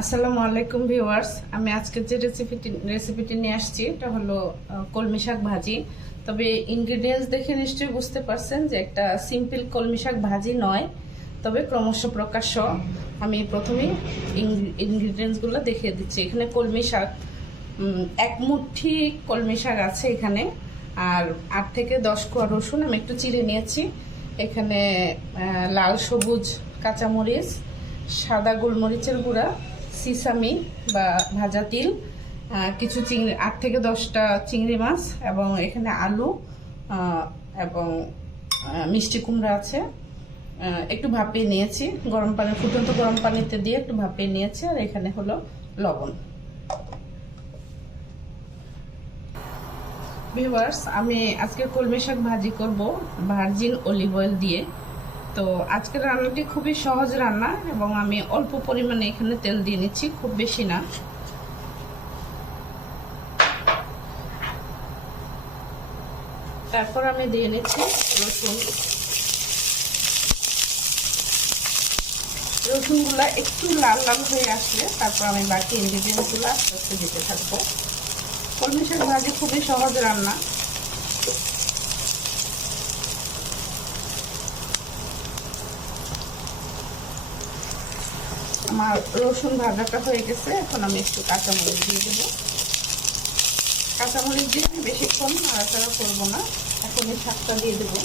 আসসালামু আলাইকুম ভিউয়ার্স। আমি আজকে যে রেসিপিটি নিয়ে আসছি এটা হলো কলমি শাক ভাজি। তবে ইনগ্রেডিয়েন্টস দেখে নিশ্চয়ই বুঝতে পারছেন যে একটা সিম্পল কলমি শাক ভাজি নয়, তবে ক্রমশ প্রকাশ্য। আমি প্রথমেই ইনগ্রেডিয়েন্টসগুলো দেখিয়ে দিচ্ছি। এখানে কলমি শাক, এক মুঠি কলমি শাক আছে এখানে, আর 8 থেকে 10 কোয়া রসুন আমি একটু চিড়ে নিয়েছি। এখানে লাল সবুজ কাঁচামরিচ, সাদা গোলমরিচের গুঁড়া, সিসামি বা ভাজা তিল, কিছু চিংড়ি, 8 থেকে 10টা চিংড়ি মাছ, এবং এখানে আলু এবং মিষ্টি কুমড়া আছে। একটু ভাপিয়ে নিয়েছি গরম পানি, ফুটন্ত গরম পানিতে দিয়ে একটু ভাপিয়ে নিয়েছি। আর এখানে হলো লবণ। ভিউয়ার্স, আমি আজকে কলমি শাক ভাজি করব ভার্জিন অলিভ অয়েল দিয়ে। তো আজকের রান্নাটি খুবই সহজ রান্না এবং আমি অল্প পরিমাণে এখানে তেল দিয়ে নিচ্ছি, খুব বেশি না। তারপর আমি দিয়ে নিচ্ছি রসুন। রসুনগুলা একটু লাল লাল হয়ে আসলে তারপর আমি বাকি ইনগ্রেডিয়েন্টসগুলো আস্তে আস্তে দিতে থাকবো। কলমি শাক ভাজি খুবই সহজ রান্না। আমার রসুন ভাজাটা হয়ে গেছে, এখন আমি একটু কাঁচামরিচ দিয়ে দেবো। কাঁচামরিচ দিয়ে আমি বেশিক্ষণ নাড়াচাড়া করবো না, এখন এই শাকটা দিয়ে দেবো।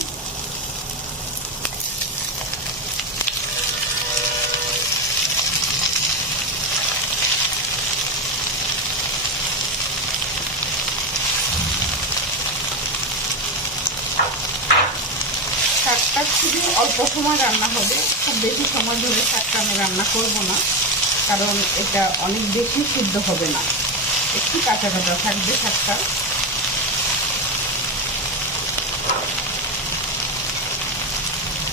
শাকটা খুবই অল্প সময় রান্না হবে, খুব বেশি সময় ধরে শাকটা আমি রান্না করব না, কারণ এটা অনেক বেশি সিদ্ধ হবে না, একটু কাঁচা কাঁচা থাকবে শাকটা।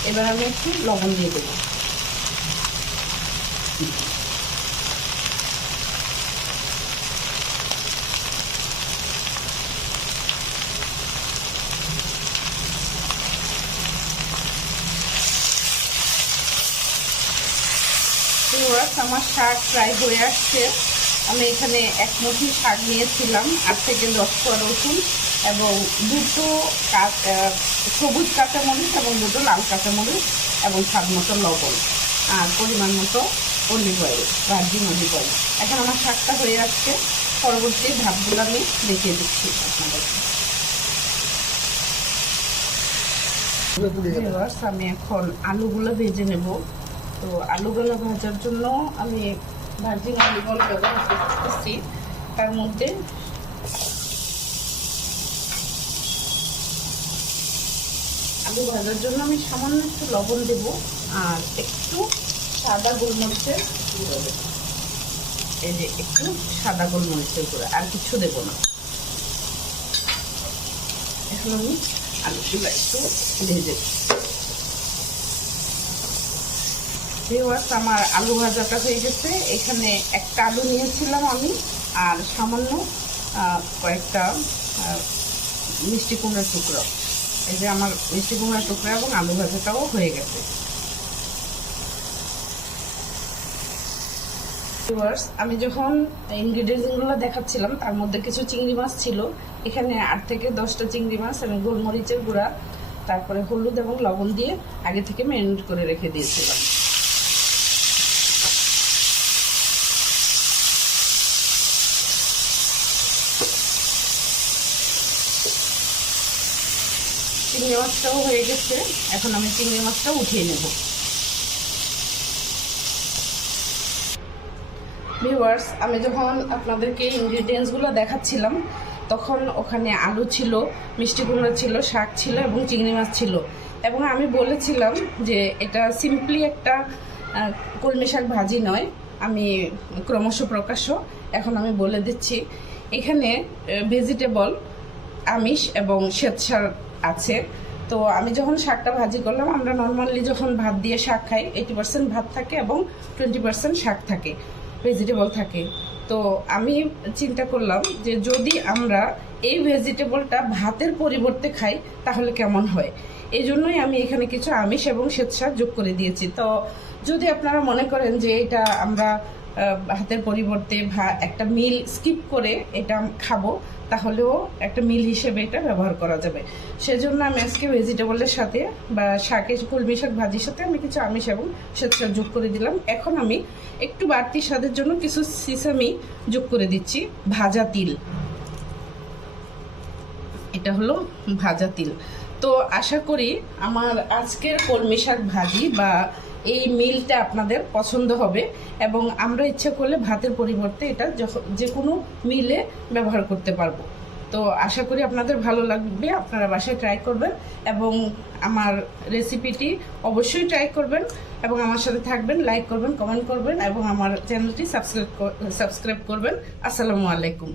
এবার আমি একটু লবণ দিয়ে দেবো। আমার শাক প্রায় হয়ে আসছে। আমি এখানে এক মুঠি শাক নিয়েছিলাম, 8 থেকে 10 কোয়া রসুন এবং 2টো সবুজ কাঁচামরিচ এবং 2টো লাল কাঁচামরিচ এবং স্বাদ মতো লবণ আর পরিমাণ মতো olive oil, virgin olive oil. এখন আমার শাকটা হয়ে আসছে, পরবর্তী ধাপগুলো আমি দেখিয়ে দিচ্ছি আপনাদেরকে। আমি এখন আলুগুলো ভেজে নেব। তো আলুগুলো ভাজার জন্য আমি ভার্জিন অলিভ অয়েল ব্যবহার করতেছি। তার মধ্যে আলু ভাজার জন্য আমি সামান্য একটু লবণ দেব আর একটু সাদা গোলমরিচের গুঁড়ো দেব। এই যে একটু সাদা গোলমরিচের গুঁড়ো, আর কিছু দেব না। এখন আমি আলুগুলো একটু ভেজে, আমার আলু ভাজাটা হয়ে গেছে। এখানে একটা আলু নিয়েছিলাম আমি, আর সামান্য কয়েকটা মিষ্টি কুমড়ার টুকরো। এই যে আমার মিষ্টি কুমড়ার টুকরো এবং আলু ভাজাটাও হয়ে গেছে। আমি যখন ইনগ্রিডিয়েন্টসগুলো দেখাচ্ছিলাম তার মধ্যে কিছু চিংড়ি মাছ ছিল। এখানে 8 থেকে 10টা চিংড়ি মাছ আমি গোলমরিচের গুঁড়া, তারপরে হলুদ এবং লবণ দিয়ে আগে থেকে ম্যারিনেট করে রেখে দিয়েছিলাম। চিংড়ি মাছটাও হয়ে গেছে, এখন আমি চিংড়ি মাছটাও উঠিয়ে নেব। ভিউয়ার্স, আমি যখন আপনাদেরকে ইনগ্রিডিয়েন্টসগুলো দেখাচ্ছিলাম তখন ওখানে আলু ছিল, মিষ্টি কুমড়া ছিল, শাক ছিল এবং চিংড়ি মাছ ছিল, এবং আমি বলেছিলাম যে এটা সিম্পলি একটা কলমি শাক ভাজি নয়, আমি ক্রমশ প্রকাশ্য। এখন আমি বলে দিচ্ছি, এখানে ভেজিটেবল, আমিষ এবং শ্বেতসার আছে। তো আমি যখন শাকটা ভাজি করলাম, আমরা নর্মালি যখন ভাত দিয়ে শাক খাই 80% ভাত থাকে এবং 20% শাক থাকে, ভেজিটেবল থাকে। তো আমি চিন্তা করলাম যে যদি আমরা এই ভেজিটেবলটা ভাতের পরিবর্তে খাই তাহলে কেমন হয়। এই জন্যই আমি এখানে কিছু আমিষ এবং শ্বেতসার যোগ করে দিয়েছি। তো যদি আপনারা মনে করেন যে এটা আমরা ভাতের পরিবর্তে একটা মিল স্কিপ করে এটা খাবো, তাহলেও একটা মিল হিসেবে এটা ব্যবহার করা যাবে। সেজন্য আমি আজকে ভেজিটেবলের সাথে বা শাকের কলমি শাক ভাজির সাথে আমি কিছু আমিষ এবং স্বেচ্ছা যোগ করে দিলাম। এখন আমি একটু বাড়তি স্বাদের জন্য কিছু সিসামি যোগ করে দিচ্ছি, ভাজা তিল। এটা হলো ভাজা তিল। তো আশা করি আমার আজকের কলমি শাক ভাজি বা এই মিলটা আপনাদের পছন্দ হবে এবং আমরা ইচ্ছা করলে ভাতের পরিবর্তে এটা যে কোনো মিলে ব্যবহার করতে পারবো। তো আশা করি আপনাদের ভালো লাগবে, আপনারা বাসায় ট্রাই করবেন এবং আমার রেসিপিটি অবশ্যই ট্রাই করবেন এবং আমার সাথে থাকবেন, লাইক করবেন, কমেন্ট করবেন এবং আমার চ্যানেলটি সাবস্ক্রাইব করবেন। আসসালামু আলাইকুম।